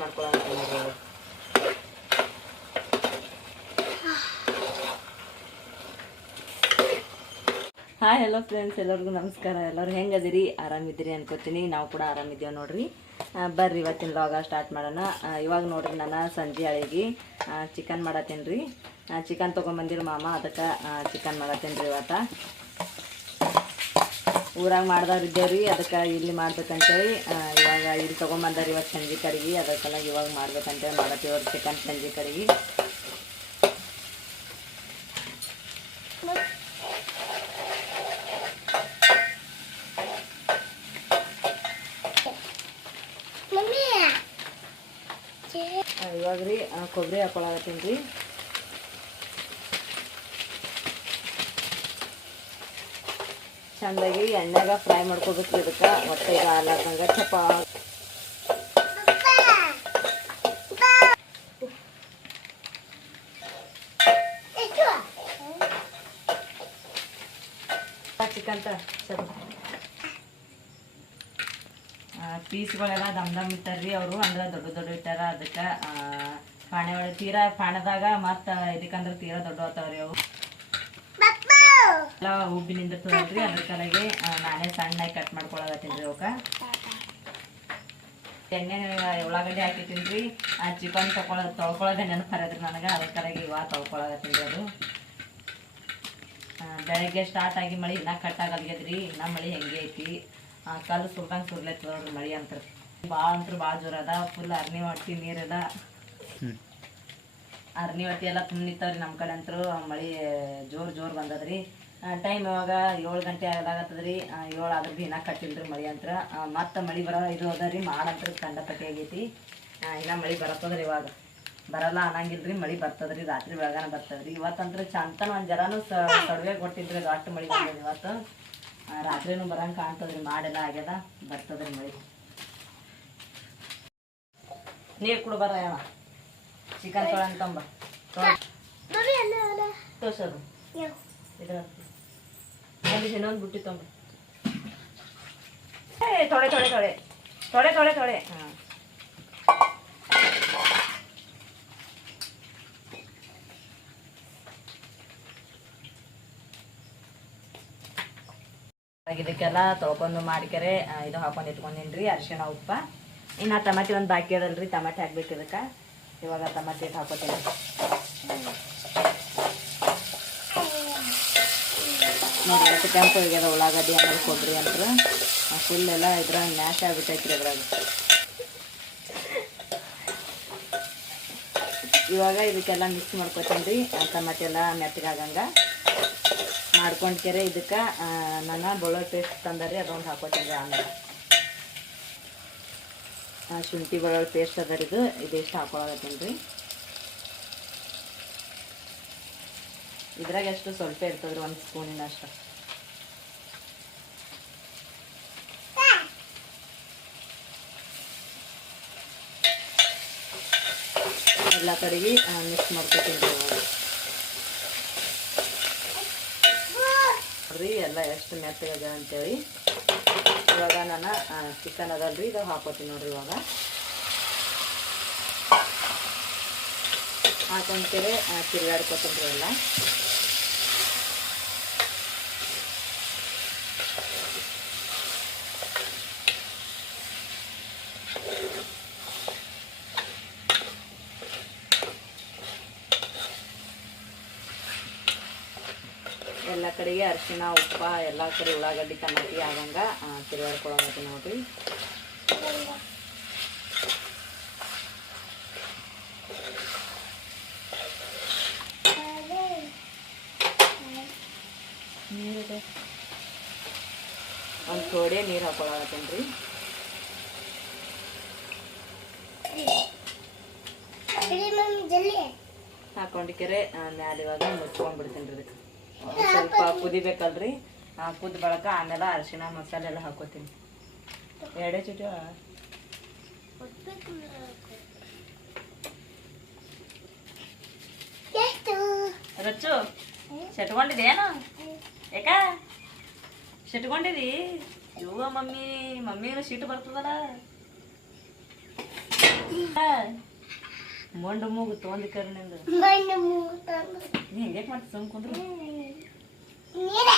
ಮಾಡ್ಕೊಳ್ಳೋಣ hi hello friends ಎಲ್ಲರಿಗೂ ನಮಸ್ಕಾರ. ಎಲ್ಲರೂ ಹೆಂಗದಿರಿ? ಆರಾಮಿದ್ದೀರಿ ಅನ್ಕೋತೀನಿ. ನಾವು ಕೂಡ ಆರಾಮಿದ್ದೇವೆ ನೋಡ್ರಿ. ಬರ್ರಿ, ಇವತ್ತಿನ ಲಾಗ ಸ್ಟಾರ್ಟ್ ಮಾಡೋಣ. ಇವಾಗ ನೋಡ್ರಿ ನಾನು ಸಂಜೆ ಅಳಿಗೆ. ಚಿಕನ್ ಮಾಡತ್ತೀನಿ ರೀ ಚಿಕನ್ ತೊಗೊಂಬಂದಿರಿ ಮಾಮ. ಅದಕ್ಕೆ ಚಿಕನ್ ಮಾಡತ್ತೀನಿ ರೀ ಇವತ್ತು. ಊರಾಗ ಮಾಡ್ದವ್ರು ಇದ್ದೇವ್ರಿ ಅದಕ್ಕೆ ಇಲ್ಲಿ ಮಾಡ್ಬೇಕಂತೇಳಿ ಆ, ಇವಾಗ ಇಲ್ಲಿ ತೊಗೊಂಬಂದಾರ ಇವತ್ತು ಸಂಜೆ ಕಡೆಗೆ ಅದಕ್ಕೆಲ್ಲ ಇವಾಗ ಮಾಡ್ಬೇಕಂತೇಳಿ ಮಾಡತ್ತೀವ್ರಿ ಚಿಕನ್ ಸಂಜೆ ಕಡೆಗೆ ಆ, ಇವಾಗ ರೀ ಆ, ಕೊಬ್ಬರಿ ಹಾಕೊಳಕತ್ತೀನಿ ರೀ. ಚಂದಾಗಿ ಎಣ್ಣೆಗ ಫ್ರೈ ಮಾಡ್ಕೋಬೇಕು ಇದಕ್ಕೆ. ಮತ್ತೆ ಈಗ ಹಾಲಾರ್ದಂಗೆ ಚಪ. ಚಿಕನ್ ಪೀಸ್ಗಳೆಲ್ಲ ದಮ್ ದಮ್ ಇಟ್ಟಾರ್ರಿ ಅವರು. ಅಂದ್ರೆ ದೊಡ್ಡ ದೊಡ್ಡ ಇಟ್ಟಾರ. ಅದಕ್ಕೆ ಪಾಣೆ ಒಳಗೆ ತೀರಾ, ಪಾಣದಾಗ ಮತ್ತು ಇದಕ್ಕಂದ್ರೆ ತೀರಾ ದೊಡ್ಡ ಹೋಗ್ತಾವ್ರಿ ಅವು. ಎಲ್ಲ ಹೂಬಿನಿಂದ ತೊಗೊಂಡ್ರಿ ಅದ್ರ ಕಡೆಗೆ ನಾನೇ ಸಣ್ಣಾಗಿ ಕಟ್ ಮಾಡ್ಕೊಳಕತ್ತೀನಿ ಅವಕ್ಕೆ ಎಣ್ಣೆ ಉಳ್ಳಾಗಡ್ಡಿ ಹಾಕಿದ್ದೀನಿ ರೀ ಆ ಚಿಕನ್ ತಗೊಳ ತೊಳ್ಕೊಳ್ಳೋದೇ ನೆನಪು ಹರಿದ್ರಿ ನನಗೆ ಅದ್ರ ಕಡೆಗೆ ಇವಾಗ ತೊಳ್ಕೊಳಕತ್ತೀನಿ ಅದು ಬೆಳಗ್ಗೆ ಸ್ಟಾರ್ಟ್ ಆಗಿ ಮಳೆ ಇನ್ನೂ ಕಟ್ಟಾಗಲ್ಗ್ಯದ್ರಿ ಇನ್ನೂ ಮಳೆ ಹೆಂಗೆ ಐತಿ? ಆ, ಕಲ್ಲು ಸುಲ್ದಂಗೆ ಸುರ್ಲೈತಿ ನೋಡ್ರಿ ಮಳೆ ಅಂತ ಭಾಳ ಅಂತೂ ಭಾಳ ಜೋರ ಅದ ಫುಲ್ ಅರ್ನಿ ಹೊಟ್ಟಿ ನೀರದ ಅರ್ನಿ ಹೊಟ್ಟಿ ಎಲ್ಲ ತುಂಬ ನಿಂತಾವ್ರಿ ನಮ್ಮ ಕಡೆ ಅಂತೂ ಮಳೆ ಜೋರು ಜೋರು ಬಂದದ್ರಿ. ಟೈಮ್ ಇವಾಗ ಏಳು ಗಂಟೆ ಆದಾಗತ್ತದ್ರಿ ಏಳು ಆದ್ರೆ ಭೀ ಇನ್ನೂ ರೀ ಮಳೆ ಅಂತ. ಮತ್ತೆ ಮಳೆ ಬರೋ ಇದು ಅದ ರೀ ಮಾಡಂತ್ರ ಕಂಡಪಟ್ಟಿ ಆಗೈತಿ ಇನ್ನೂ ಮಳೆ ಬರತ್ತದ್ರಿ ಇವಾಗ. ಬರಲ್ಲ ಅನ್ನಂಗಿಲ್ರಿ ಮಳಿ ಬರ್ತದ್ರಿ ರಾತ್ರಿ ಬೆಳಗಾನ ಬರ್ತದ್ರಿ. ಇವತ್ತಂತ್ರ ಚಂತನ ಒಂದು ಜರಾನು ಸಡವೆ ಕೊಟ್ಟಿದ್ರಿ ಅದು ಅಷ್ಟು ಮಳೆ ಬಂದದ ಇವತ್ತು. ರಾತ್ರಿನೂ ಬರಂಗೆ ಕಾಣ್ತದ್ರಿ ಮಾಡೆಲ್ಲ ಆಗ್ಯದ ಬರ್ತದ್ರಿ ಮಳೆ. ನೀರು ಕುಡು ಬರ ಯಾವ ಚಿಕನ್ ತೊಳಂತಂಬ ತಂಬ. ತೋರ್ಸೋದು. ಇದ್ರ ಅಲ್ಲಿ ಇನ್ನೊಂದು ಬುಟ್ಟಿ ಏ, ತೊಳೆ ತೊಳೆ ತೊಳೆ. ತೊಳೆ ತೊಳೆ ತೊಳೆ. ಇದಕ್ಕೆಲ್ಲ ತೊಳ್ಕೊಂಡು ಮಾಡ್ಕರೆ ಇದು ಹಾಕೊಂಡು ಇಟ್ಕೊಂಡಿನ್ರಿ ಅರಿಶಿಣ, ಉಪ್ಪ. ಇನ್ನು ಟಮಾಟಿ ಒಂದು ಬಾಕಿ ಅದಲ್ರಿ, ಟಮಾಟಿ ಹಾಕ್ಬೇಕು ಇದಕ್ಕೆ. ಇವಾಗ ಟಮಾಟಿ ಹಾಕೋತೀನಿ. ನೋಡಿ ಎಷ್ಟು ಕೆಂಪು ಆಗ್ಯದ ಉಳ್ಳಾಗಡ್ಡಿ ಆಮೇಲೆ ಕೊಬ್ಬರಿ ಅಂದ್ರೆ ಫುಲ್ ಎಲ್ಲ ಇದ್ರಾಗ ಮ್ಯಾಶ್ ಆಗ್ಬಿಟ್ಟೈತ್ರಿ ಅದ್ರಾಗ. ಇವಾಗ ಇದಕ್ಕೆಲ್ಲ ಮಿಕ್ಸ್ ಮಾಡ್ಕೊತೀನಿ ರೀ. ಟಮಾಟಿ ಎಲ್ಲ ಮೆತ್ತಗಾಗಂಗ ಮಾಡ್ಕೊಂಡ್ಕೆರೆ ಇದಕ್ಕೆ ನಾನು ಬೆಳ್ಳುಳ್ಳಿ ಪೇಸ್ಟ್ ತಂದರಿ ಅದೊಂದು ಹಾಕೋತೀನಿ ರೀ ಆಮೇಲೆ. ಶುಂಠಿ ಬೆಳ್ಳುಳ್ಳಿ ಪೇಸ್ಟ್ ಅದರಿದು ಇದು ಇದಿಷ್ಟು ಹಾಕೊಳಕತ್ತೀನಿ ರೀ. ಇದ್ರಾಗ ಎಷ್ಟು ಸ್ವಲ್ಪ ಇರ್ತದ್ರಿ, ಒಂದು ಸ್ಪೂನಿನ ಅಷ್ಟು. ಎಲ್ಲ ಕಡೆಗೆ ಮಿಕ್ಸ್ ಮಾಡ್ಕೊತೀನಿ ಎಲ್ಲ ಎಷ್ಟು ಮೆತ್ತಗದ ಅಂತೇಳಿ. ಇವಾಗ ನಾನು ಚಿಕನ್ ಅದಲ್ರಿ, ಇದು ಹಾಕೋತೀನಿ ನೋಡ್ರಿ ಇವಾಗ. ಹಾಕೊಂಡ್ಕೇರೆ ತಿರುಗಾಡ್ಕೊತೀನಿ ಎಲ್ಲ ಎಲ್ಲ ಕಡೆಗೆ ಅರಿಶಿಣ ಉಪ್ಪ ಎಲ್ಲ ಕಡೆ ಉಳ್ಳಾಗಡ್ಡಿ ಟಮಾಟಿ ಆಗಂಗ ತಿರುಗಾಡ್ಕೊಳಕತ್ತೀನಿ ನೋಡ್ರಿ. ಒಂದು ಥೋಡೆ ನೀರು ಹಾಕೊಳಕತ್ತೀನಿ ರೀ. ಹಾಕೊಂಡಿಕೆರೆ ಮ್ಯಾಲ ಇವಾಗ ಮುಚ್ಕೊಂಡ್ಬಿಡ್ತೀನಿ ರೀ ಅದಕ್ಕೆ. ಸ್ವಲ್ಪ ಕುದಿಬೇಕಲ್ರಿ? ಆ, ಕುದ್ದ ಬಳಕ ಆಮೇಲೆ ಅರಿಶಿಣ ಮಸಾಲೆ ಎಲ್ಲ ಹಾಕೋತೀನಿ. ಎರಡೇ ಚುಟಿ ರಚ್ಚು ಸೆಟ್ಕೊಂಡಿದೇನು ಯಾಕ ಸೆಟ್ಕೊಂಡಿದಿ ಇವ ಮಮ್ಮಿ ಮಮ್ಮಿಗೂ ಸಿಟ್ಟು ಬರ್ತದಲ್ಲ. ಮೊಂಡು ಮೂಗು ಒಂದು ಕರ್ಣಿಂದ. ಮಣ್ಣು ಮೂತನು ನೀ ಹೆಂಗೆ ಮಾಡ್ತಿ ಸುಮ್ ಕುಂದ್ರು? ನೀರೆ.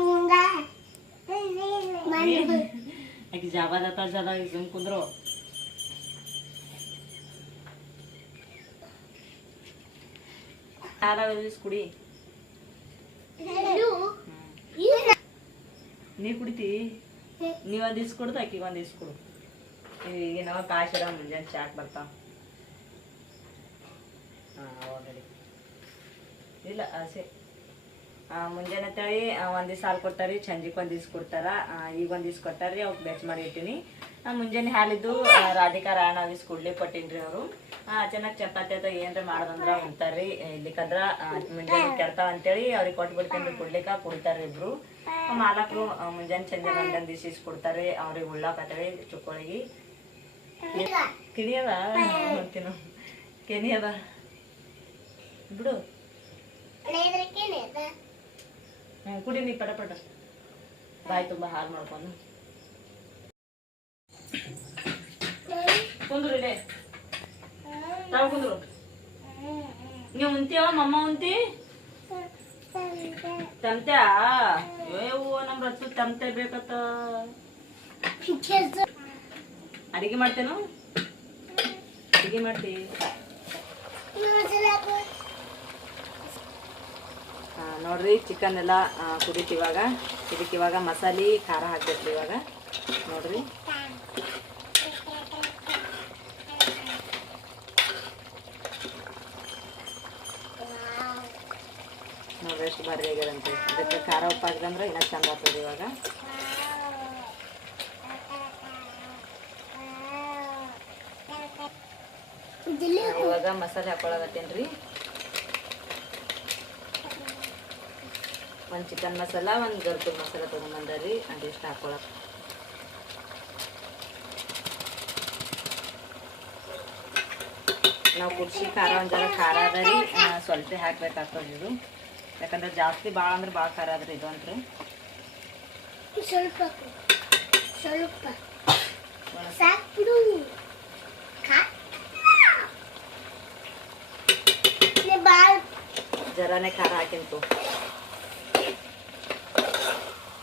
ಮೂಂಗ. ಆಕಿ ಸುಮ್ ಕುಂದ್ರು. ಕುಡಿ. ನೀ ಕುಡಿತಿ? ನೀವ್ ಒಂದ್ ಇಸ್ಕೊಡ್ದು ಆಕಿ ಆಕಿಗೆ ಒಂದ್ ಇಸ್ ನಾವು ಕಾಶಿರ ಮುಂಜಾನೆ ಚಾಕ್ ಬರ್ತಾವ ಹಾಂ ಇಲ್ಲ ಆಸೆ ಮುಂಜಾನೆ ತಳಿ ಒಂದು ದಿವಸ ಹಾಲು ಕೊಡ್ತಾರೆ ಸಂಜೆಗೆ ಒಂದು ದಿವ್ಸ ಕೊಡ್ತಾರ. ಈಗ ಒಂದು ದಿವ್ಸ ಕೊಟ್ಟಾರಿ ಅವ್ಕೆ ಬೆಚ್ ಮಾಡಿ ಇಟ್ಟಿನಿ. ಮುಂಜಾನೆ ಹಾಲಿದ್ದು ರಾಧಿಕಾ ರಾಯಣ ಅವಿಸ್ ಕೊಡ್ಲಿ ಕೊಟ್ಟಿನ್ರಿ ಅವರು. ಚೆನ್ನಾಗಿ ಚಪಾತಿ ಅದ ಏನ್ರ ಮಾಡೋದಂದ್ರ ಉಣ್ತಾರ್ರಿ ಇಲ್ಲಿಕಂದ್ರ ಮುಂಜಾನೆ ಕೆಡ್ತಾವ ಅಂತೇಳಿ ಅವ್ರಿಗೆ ಕೊಟ್ಬಿಡ್ತೀನಿ ಕುಡ್ಲಿಕ್ಕ ಕುಡಿತಾರ ಇಬ್ರು. ಮಾಲಕ್ರು ಮುಂಜಾನೆ ಸಂಜೆ ಒಂದೊಂದು ದಿವಸ ಕೊಡ್ತಾರೆ ಅವ್ರಿಗೆ ಉಳ್ಳಾಕತ್ತವೆ ಚುಕ್ಕೋಳಿಗೆ. ಕಿಡಿಯದ ಅಂತೀನು ಕೆನಿ ಅದ. ಬಿಡು. ಹ್ಮ್, ಕುಡಿ ನೀ ಪಟ ಪಟ. ಬಾಯಿ ತುಂಬಾ ಹಾಲು ಮಾಡ್ಕೊಂಡು. ಕುಂದ್ರು ಇಲ್ಲೇ ತಾವು ಕುಂದ್ರು. ನೀವು ಉಂತೀವ ಮಮ್ಮ ಉಂತಿ? ತಮ್ತ್ಯಾ ಅಯ್ಯೋ ನಮ್ಮ ರತ್ತು ತಮ್ತೆ ಬೇಕತ್ತ. ಅಡಿಗೆ ಮಾಡ್ತೇನು? ಅಡಿಗೆ ಮಾಡ್ತೀವಿ ನೋಡ್ರಿ ಚಿಕನ್ ಎಲ್ಲ ಕುದೀತಿ ಇದಕ್ಕೆ ಇವಾಗ ಮಸಾಲೆ, ಖಾರ ಹಾಕ್ಬೇಕು ಇವಾಗ. ನೋಡ್ರಿ. ನೋಡ್ರಿ ಎಷ್ಟು ಭಾರಿ ಆಗ್ಯದಂತೆ ಇದಕ್ಕೆ ಖಾರ ಉಪ್ಪು ಹಾಕಿದಂದ್ರೆ ಇನ್ನೂ ಚೆಂದ ಆಗ್ತದೆ ಇವಾಗ. ಇವಾಗ ಮಸಾಲೆ ಹಾಕೊಳಕತ್ತೇನ್ರಿ. ಒಂದ್ ಚಿಕನ್ ಮಸಾಲ ಒಂದು ಮಸಾಲಾ ಮಸಾಲ ತೊಗೊಂಬಂದಾರಿ ಅದಿಷ್ಟು ಹಾಕೊಳಕ್. ನಾವು ಕುಡ್ಸಿ ಖಾರ ಒಂದರ ಖಾರ ಅದ ರೀ. ಸ್ವಲ್ಪ ಹಾಕ್ಬೇಕಾಗ್ತದ ಇದು. ಯಾಕಂದ್ರೆ ಜಾಸ್ತಿ ಭಾಳ ಅಂದ್ರೆ ಭಾಳ ಖಾರ ಅದ್ರಿ ಇದು ಅಂದ್ರೆ ಸ್ವಲ್ಪ ಸ್ವಲ್ಪ ಸಾಕ್ ಬಿಡು ಬಾಳ್ ಜರಾನೇ ಖಾರ ಹಾಕಿಂತು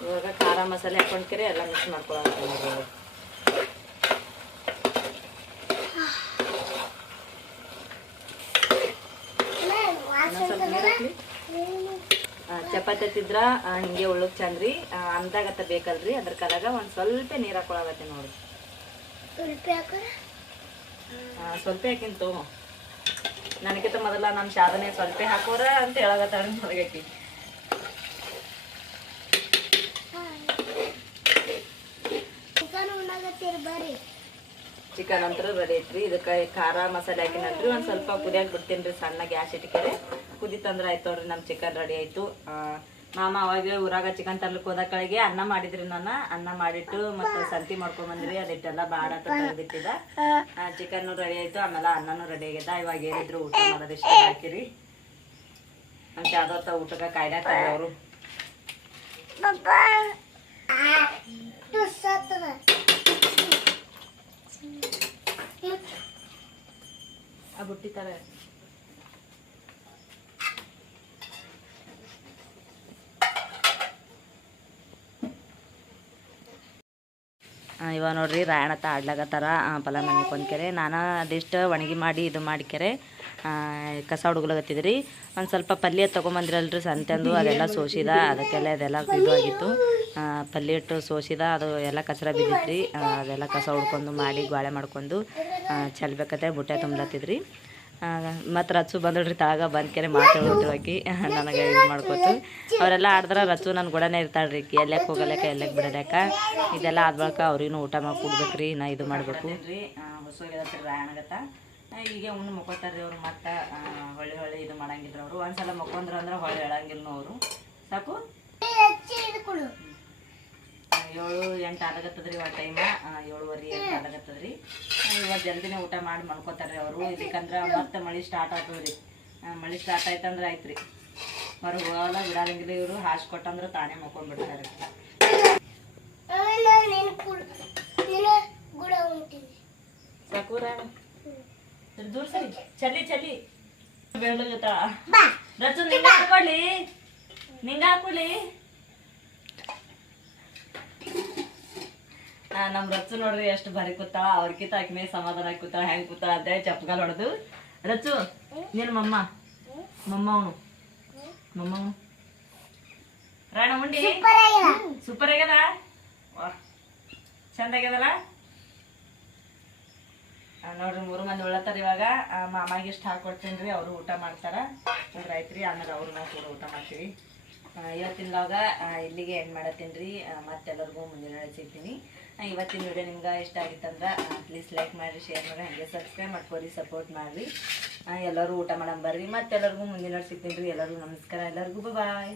ಇವಾಗ ಖಾರ ಮಸಾಲೆ ಹಾಕೊಂಡ್ಕೆರೆ ಎಲ್ಲ ಮಿಕ್ಸ್ ಮಾಡ್ಕೊಳ್ಳೋಣ ಚಪಾತಿ ತಿದ್ರ ಹಿಂಗೆ ಉಳ್ಳಕ್ ಚಂದ್ರಿ ಅಂದಾಗತ್ತ ಬೇಕಲ್ರಿ ಅದ್ರ ಕಲಾಗ ಒಂದ್ ಸ್ವಲ್ಪ ನೀರ್ ಹಾಕೊಳಗತ್ತೆ ನೋಡಿ ಸ್ವಲ್ಪ ಹಾಕಿಂತು ನನಗಿಂತ ಮೊದಲ ನಮ್ಮ ಶಾದನೆ ಸ್ವಲ್ಪ ಹಾಕೋರ ಅಂತ ಹೇಳಕತ್ತಾಳ ನನಗೈತಿ ಚಿಕನ್ ಅಂತೂ ರೆಡಿ ಐತ್ರಿ. ಇದಕ್ಕೆ ಖಾರ ಮಸಾಲೆ ಹಾಕಿನಂತ್ರಿ ಒಂದ್ ಸ್ವಲ್ಪ ಕುದಿಯಾಕ ಬಿಡ್ತೀನಿ ರೀ ಸಣ್ಣ ಗ್ಯಾಸ್ ಇಟ್ಕೆರೆ. ಕುದಿತಂದ್ರೆ ಆಯ್ತು ನೋಡ್ರಿ ನಮ್ಮ ಚಿಕನ್ ರೆಡಿ ಆಯ್ತು. ಆ, ಮಾಮ ಅವಾಗ ಊರಾಗ ಚಿಕನ್ ತರ್ಲಿಕ್ಕೆ ಹೋದ ಕಡೆಗೆ ಅನ್ನ ಮಾಡಿದ್ರಿ ನಾನು ಅನ್ನ ಮಾಡಿಟ್ಟು ಮತ್ತೆ ಸಂತಿ ಮಾಡ್ಕೊಂಡ್ ಬಂದ್ರಿ ಅದಿಟ್ಟೆಲ್ಲ ಬಾಡ ತೆಗೆದಿಟ್ಟಿದ ಚಿಕನ್ ರೆಡಿ ಆಯ್ತು. ಆಮೇಲೆ ಅನ್ನನೂ ರೆಡಿ ಆಗ್ಯದ ಇವಾಗ ಏನಿದ್ರು ಊಟ ಮಾಡೋದಿಷ್ಟ ಹಾಕಿರಿ ಮತ್ತೆ ಯಾವ್ದೋ ಊಟಕ್ಕೆ ಕಾಯ್ದೆ ಅವರು. ಆ ಬುಟ್ಟಿ ತರ ಇವಾಗ ನೋಡ್ರಿ ರಾಯಣತ ಆಡ್ಲಾಗತ್ತಾರ ಪಲ ಮನ್ಕೊಂಡ್ಕೆರೆ ನಾನು ಅದಿಷ್ಟು ಒಣಗಿ ಮಾಡಿ ಇದು ಮಾಡಿಕೆರೆ ಕಸ ಹುಡುಗ್ಲಾಗತ್ತಿದ್ರಿ ಒಂದು ಸ್ವಲ್ಪ ಪಲ್ಯ ತೊಗೊಂಬಂದ್ರಲ್ರಿ ಸಂತೆಂದು ಅದೆಲ್ಲ ಸೋಸಿದ, ಅದಕ್ಕೆಲ್ಲ ಅದೆಲ್ಲ ಇದು ಆಗಿತ್ತು. ಪಲ್ಯ ಇಟ್ಟು ಸೋಸಿದ, ಅದು ಎಲ್ಲ ಕಸರ ಬಿದ್ದಿತ್ತು ಅದೆಲ್ಲ ಕಸ ಹುಡ್ಕೊಂಡು ಮಾಡಿ ಗಾಳೆ ಮಾಡ್ಕೊಂಡು ಚೆಲ್ಬೇಕತ್ತೆ, ಬುಟ್ಟೆ ತುಂಬ್ಲತ್ತಿದ್ರಿ. ಮತ್ತು ರಚು ಬಂದಳ್ರಿ ತಳಗ ಬಂದ್ ಕೆರೆ ಮಾತಾಡ್ಬಿಟ್ಟಿರೋಕಿ ನನಗೆ ಇದು ಮಾಡ್ಕೊತು ಅವರೆಲ್ಲ ಆಡಿದ್ರೆ ರಚು ನನ್ನ ಗುಡನೇ ಇರ್ತಾಳ್ರಿ ಎಲ್ಲಕ್ಕೆ ಹೋಗಲಕ್ಕ ಎಲ್ಲಕ್ಕೆ ಬಿಡಲಕ್ಕ ಇದೆಲ್ಲ ಆದ ಬಳಿಕ ಅವ್ರಿಗೂ ಊಟ ಮಾಡಿ ಕೊಡ್ಬೇಕ್ರಿ ನಾ ಇದು ಮಾಡಬೇಕು. ರಾಯಣಗತ್ತ ಈಗ ಉಣ್ಣು ಮಕ್ಕೋತಾರ್ರಿ ಅವ್ರು ಮತ್ತೆ ಹೊಳ್ಳಿ ಹೊಳ್ಳಿ ಇದು ಮಾಡಂಗಿಲ್ಲ ಅವರು. ಒಂದ್ಸಲ ಮಕ್ಕೊಂದ್ರು ಅಂದ್ರೆ ಹೊಳ್ಳಿ ಹೇಳಂಗಿಲ್ಲ ಅವರು. ಸಾಕು? ಏಳು ಎಂಟು ಆದಾಗತ್ತದ್ರಿ ಇವಾಗ ಟೈಮ ಏಳುವರೆ ಎಂಟು ಆದಾಗತ್ತದ್ರಿ ಇವಾಗ ಜಲ್ದಿನೇ ಊಟ ಮಾಡಿ ಮಲ್ಕೋತಾರ್ರಿ ಅವರು. ಇದಕ್ಕಂದ್ರೆ ಮತ್ತೆ ಮಳೆ ಸ್ಟಾರ್ಟ್ ಆಗ್ತದ್ರಿ ಮಳೆ ಸ್ಟಾರ್ಟ್ ಆಯ್ತಂದ್ರೆ ರೀ ಹೊರಗೆ ಹೋಗಲ್ಲ ಬಿಡಾರಂಗಿಲ್ಲ ಇವರು. ಹಾಸು ಕೊಟ್ಟಂದ್ರೆ ತಾನೇ ಮಲ್ಕೊಂಡ್ಬಿಡ್ತಾರೆ ಆಮೇಲೆ ನೀನು ಕುಡ್ ನೀನು ಗುಡ ಊರ ದೂರ ಸರಿ. ಚಲಿ ಚಲಿ. ಬೆಳಗುತ್ತ ಬಾ. ರಚು ನಿಂಗ ಹಾಕೊಳ್ಳಿ ನಿಂಗ ಹಾಕೊಳ್ಳಿ ನಮ್ ರಚು ನೋಡ್ರಿ ಎಷ್ಟು ಭಾರಿ ಕೂತಾಳ ಅವ್ರಕಿತ ಆಕಿ ಸಮಾಧಾನ ಕೂತಾಳ ಹೆಂಗ್ ಕೂತಾಳ ಅದೇ ಚಪ್ಪಗಾಲ್ ಹೊಡೆದು. ರಚ್ಚು ನೀನ್ ಮಮ್ಮ. ಮಮ್ಮ ಅವನು. ಮಮ್ಮ ರಾಣ ಉಂಡಿ ಸೂಪರ್ ಆಗ್ಯದ. ಚಂದ ಆಗ್ಯದಲ್ಲ? ನೋಡ್ರಿ ಮೂರು ಮಂದಿ ಉಳ್ಳತ್ತಾರ ಇವಾಗ. ಮಾಮಾಗೆ ಇಷ್ಟು ಹಾಕೊಡ್ತೀನಿ ಅವರು ಊಟ ಮಾಡ್ತಾರ. ಅಂದ್ರೆ ರೀ ಆಮೇಲೆ ಅವ್ರು ನಾವು ಕೂಡ ಊಟ ಮಾಡ್ತೀವಿ. ಇವತ್ತಿನ ಲಾಗ ಇಲ್ಲಿಗೆ ಎಂಡ್ ಮಾಡತ್ತೀನಿ ರೀ. ಮತ್ತೆಲ್ಲರಿಗೂ ಮುಂದಿನ ಸಿಗ್ತೀನಿ. ಇವತ್ತಿನ ವಿಡಿಯೋ ನಿಮ್ಗೆ ಇಷ್ಟ ಆಗಿತ್ತಂದ್ರೆ ಪ್ಲೀಸ್ ಲೈಕ್ ಮಾಡಿರಿ ಶೇರ್ ಮಾಡಿ ಹಂಗೆ ಸಬ್ಸ್ಕ್ರೈಬ್ ಮಾಡ್ಕೊರಿ ಸಪೋರ್ಟ್ ಮಾಡಿರಿ ಎಲ್ಲರೂ ಊಟ ಮಾಡಂಬರ್ರಿ ಮತ್ತೆಲ್ಲರಿಗೂ ಮುಂದಿನ ಸಿಗ್ತೀನಿ ರೀ. ಎಲ್ಲರಿಗೂ ನಮಸ್ಕಾರ. ಎಲ್ಲರಿಗೂ ಬಾಯ್